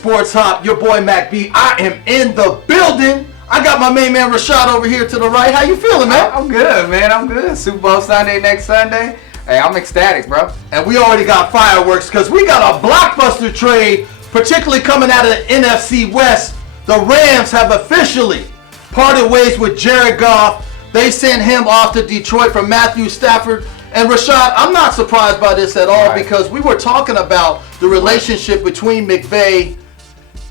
Sports Hop, your boy Mac B. I am in the building. I got my main man Rashad over here to the right. How you feeling, man? I'm good, man. I'm good. Super Bowl Sunday next Sunday. Hey, I'm ecstatic, bro. And we already got fireworks because we got a blockbuster trade, particularly coming out of the NFC West. The Rams have officially parted ways with Jared Goff. They sent him off to Detroit for Matthew Stafford. And Rashad, I'm not surprised by this at all because we were talking about the relationship between McVay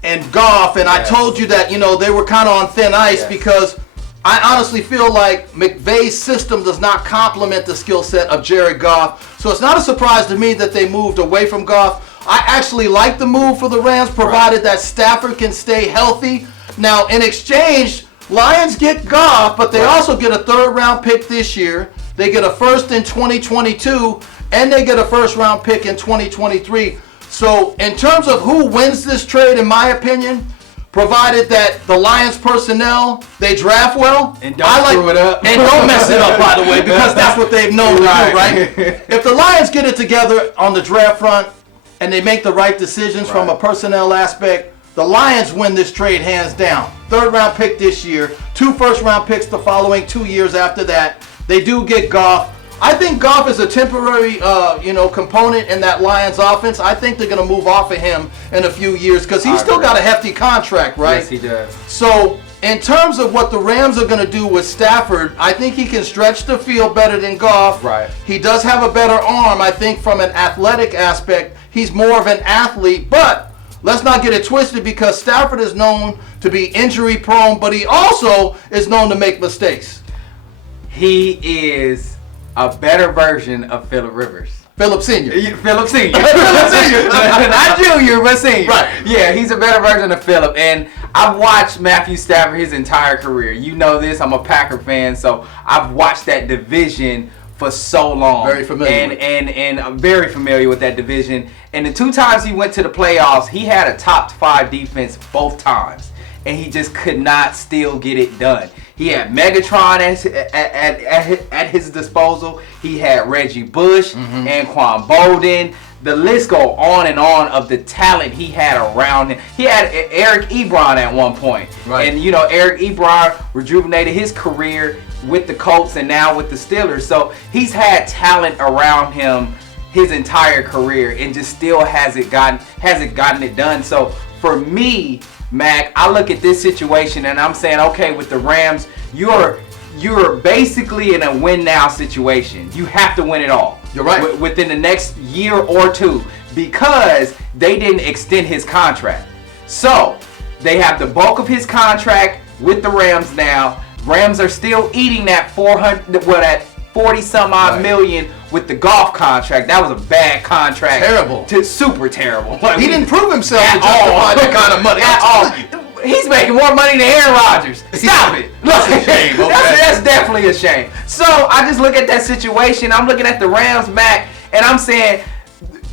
and Goff, and I told you that, they were kind of on thin ice because I honestly feel like McVay's system does not complement the skill set of Jared Goff. So it's not a surprise to me that they moved away from Goff. I actually like the move for the Rams, provided that Stafford can stay healthy. Now, in exchange, Lions get Goff, but they also get a third-round pick this year. They get a first in 2022, and they get a first-round pick in 2023. So, in terms of who wins this trade, in my opinion, provided that the Lions personnel, they draft well. And don't screw it up. And don't mess it up, by the way, because that's what they've known to do, right? If the Lions get it together on the draft front and they make the right decisions from a personnel aspect, the Lions win this trade hands down. Third-round pick this year, 2 first-round picks the following 2 years after that. They do get Goff. I think Goff is a temporary, component in that Lions offense. I think they're going to move off of him in a few years because he's still got a hefty contract, right? Yes, he does. So, in terms of what the Rams are going to do with Stafford, I think he can stretch the field better than Goff. Right. He does have a better arm. I think from an athletic aspect, he's more of an athlete. But let's not get it twisted because Stafford is known to be injury prone, but he also is known to make mistakes. He is a better version of Phillip Rivers. Phillip Sr. Phillip Sr. Phillip Sr. Not Junior, but Sr. Right. Yeah, he's a better version of Phillip. And I've watched Matthew Stafford his entire career. You know this. I'm a Packer fan, so I've watched that division for so long. Very familiar. And I'm very familiar with that division. And the 2 times he went to the playoffs, he had a top 5 defense both times. And he just could not still get it done. He had Megatron at his disposal. He had Reggie Bush, Anquan Bolden. The list go on and on of the talent he had around him. He had Eric Ebron at one point. Right. And, Eric Ebron rejuvenated his career with the Colts and now with the Steelers. So he's had talent around him his entire career and just still hasn't gotten it done. So for me, Mac, I look at this situation and I'm saying, okay, with the Rams, you're basically in a win now situation. You have to win it all. You're right. Within the next year or 2 because they didn't extend his contract. So they have the bulk of his contract with the Rams now. Rams are still eating that 40 some odd million with the Goff contract. That was a bad contract. Terrible. Super terrible. He didn't prove himself to justify that kind of money. At all. He's making more money than Aaron Rodgers. Stop it. That's a shame. Okay. That's definitely a shame. So I just look at that situation. I'm looking at the Rams, Mac, and I'm saying,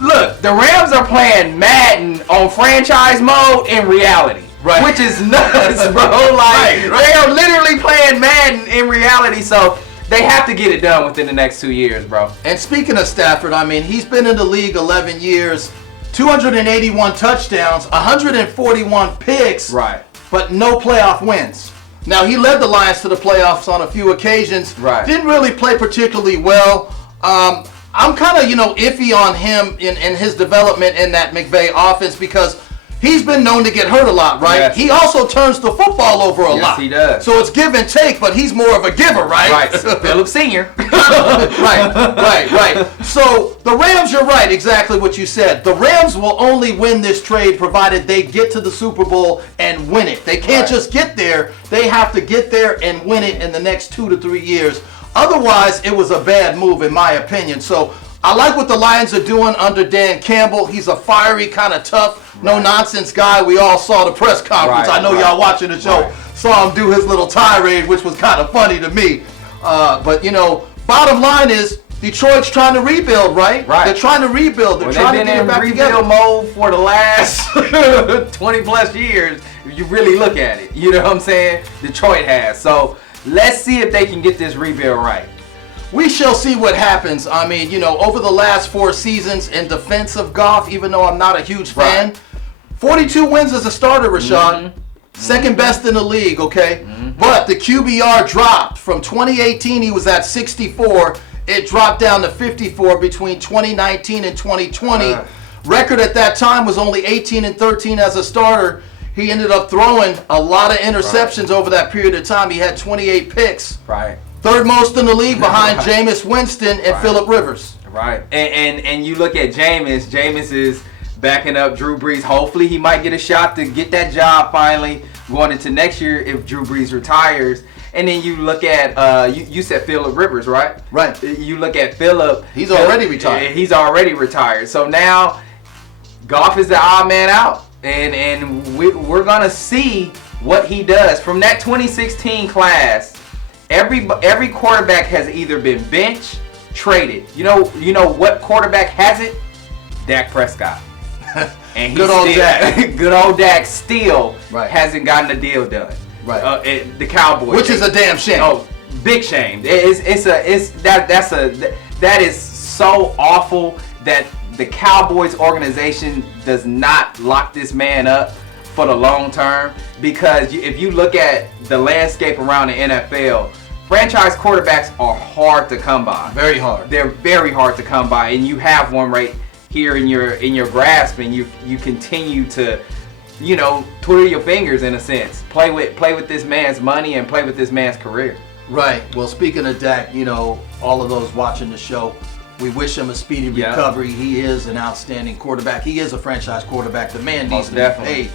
look, the Rams are playing Madden on franchise mode in reality. Right. Which is nuts, bro. They are literally playing Madden in reality. So they have to get it done within the next 2 years, bro. And speaking of Stafford, I mean, he's been in the league 11 years, 281 touchdowns, 141 picks, but no playoff wins. Now, he led the Lions to the playoffs on a few occasions. Right. Didn't really play particularly well. I'm kind of, iffy on him in his development in that McVay offense because he's been known to get hurt a lot, right? Yes. He also turns the football over a lot. Yes, he does. So it's give and take, but he's more of a giver, right? Right. Phillip Sr. Right. So the Rams, you're right, exactly what you said. The Rams will only win this trade provided they get to the Super Bowl and win it. They can't just get there. They have to get there and win it in the next 2 to 3 years. Otherwise, it was a bad move, in my opinion. So I like what the Lions are doing under Dan Campbell. He's a fiery, kind of tough, no-nonsense guy. We all saw the press conference. I know y'all watching the show saw him do his little tirade, which was kind of funny to me. But, bottom line is Detroit's trying to rebuild, right? They're trying to rebuild. They're trying to get it back together. They've been in rebuild mode for the last 20-plus years, if you really look at it. You know what I'm saying? Detroit has. So let's see if they can get this rebuild right. We shall see what happens. I mean, over the last 4 seasons in defense of Goff, even though I'm not a huge fan, 42 wins as a starter, Rashad. Second best in the league, okay? But the QBR dropped. From 2018, he was at 64. It dropped down to 54 between 2019 and 2020. Record at that time was only 18-13 as a starter. He ended up throwing a lot of interceptions over that period of time. He had 28 picks. Right. Third most in the league behind Jameis Winston and Phillip Rivers. Right. And you look at Jameis. Jameis is backing up Drew Brees. Hopefully he might get a shot to get that job finally going into next year if Drew Brees retires. And then you look at, you said Phillip Rivers, right? Right. You look at Phillip. He's already retired. He's already retired. So now Goff is the odd man out. And we're going to see what he does. From that 2016 class, every quarterback has either been benched, traded. You know what quarterback hasn't? Dak Prescott. And Good old Dak. Good old Dak still Right. hasn't gotten the deal done. Right. The Cowboys. Which is a damn shame. Oh, big shame. That is so awful that the Cowboys organization does not lock this man up for the long term, because if you look at the landscape around the NFL, franchise quarterbacks are hard to come by. Very hard. They're very hard to come by, and you have one right here in your grasp, and you continue to, twiddle your fingers in a sense. Play with this man's money and play with this man's career. Right. Well, speaking of Dak, all of those watching the show, we wish him a speedy recovery. He is an outstanding quarterback. He is a franchise quarterback. The man needs to be paid.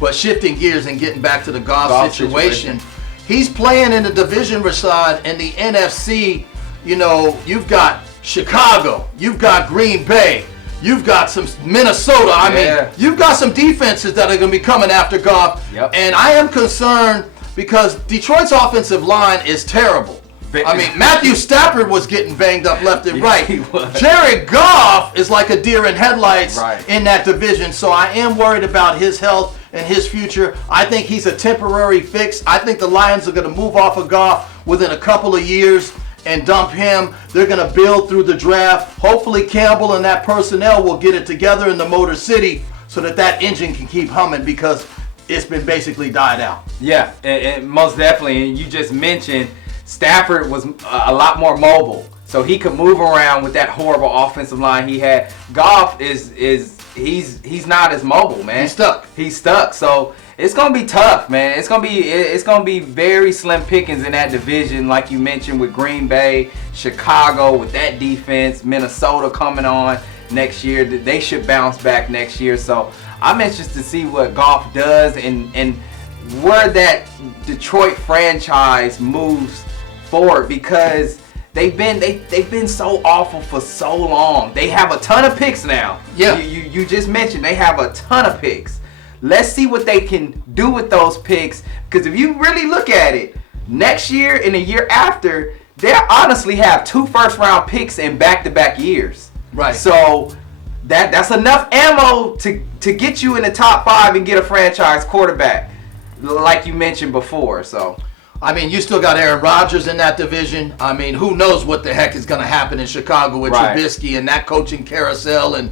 But shifting gears and getting back to the Goff situation, he's playing in the division, Rashad, in the NFC. You've got Chicago, you've got Green Bay, you've got some Minnesota. I mean, you've got some defenses that are going to be coming after Goff. Yep. And I am concerned because Detroit's offensive line is terrible. I mean, Matthew Stafford was getting banged up left and right. He was. Jared Goff is like a deer in headlights Right. in that division. So I am worried about his health and his future. I think he's a temporary fix. I think the Lions are going to move off of Goff within a couple of years and dump him. They're going to build through the draft. Hopefully Campbell and that personnel will get it together in the Motor City so that engine can keep humming, because it's been basically died out. Yeah, and most definitely. And you just mentioned Stafford was a lot more mobile, so he could move around with that horrible offensive line he had. Goff he's not as mobile, man. He's stuck. So it's gonna be tough, man. It's gonna be very slim pickings in that division, like you mentioned, with Green Bay, Chicago with that defense, Minnesota coming on next year. They should bounce back next year. So I'm anxious to see what Goff does and where that Detroit franchise moves forward, because they've been so awful for so long. They have a ton of picks now. Yeah. You just mentioned they have a ton of picks. Let's see what they can do with those picks, because if you really look at it, next year and the year after, they honestly have 2 first-round picks in back-to-back years. Right. So that's enough ammo to get you in the top 5 and get a franchise quarterback, like you mentioned before. So I mean, you still got Aaron Rodgers in that division. I mean, who knows what the heck is going to happen in Chicago with Trubisky and that coaching carousel, and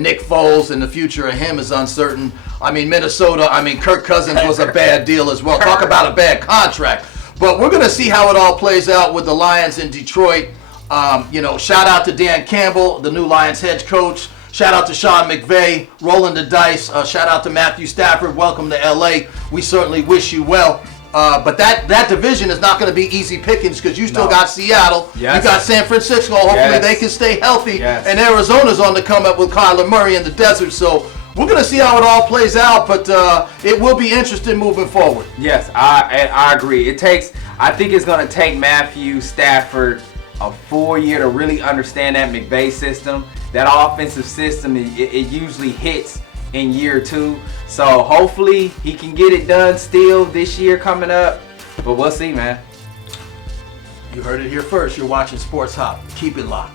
Nick Foles, and the future of him is uncertain. I mean, Minnesota, Kirk Cousins was a bad deal as well. Talk about a bad contract. But we're going to see how it all plays out with the Lions in Detroit. Shout out to Dan Campbell, the new Lions head coach. Shout out to Sean McVay, rolling the dice. Shout out to Matthew Stafford. Welcome to LA. We certainly wish you well. But that division is not going to be easy pickings, because you still got Seattle. Yes. You got San Francisco. Hopefully they can stay healthy. Yes. And Arizona's on the come up with Kyler Murray in the desert. So we're going to see how it all plays out. But it will be interesting moving forward. yes, I agree. I think it's going to take Matthew Stafford a full year to really understand that McVay system. That offensive system, it usually hits in year 2. So hopefully he can get it done still this year coming up. But we'll see, man. You heard it here first. You're watching Sports Hop. Keep it locked.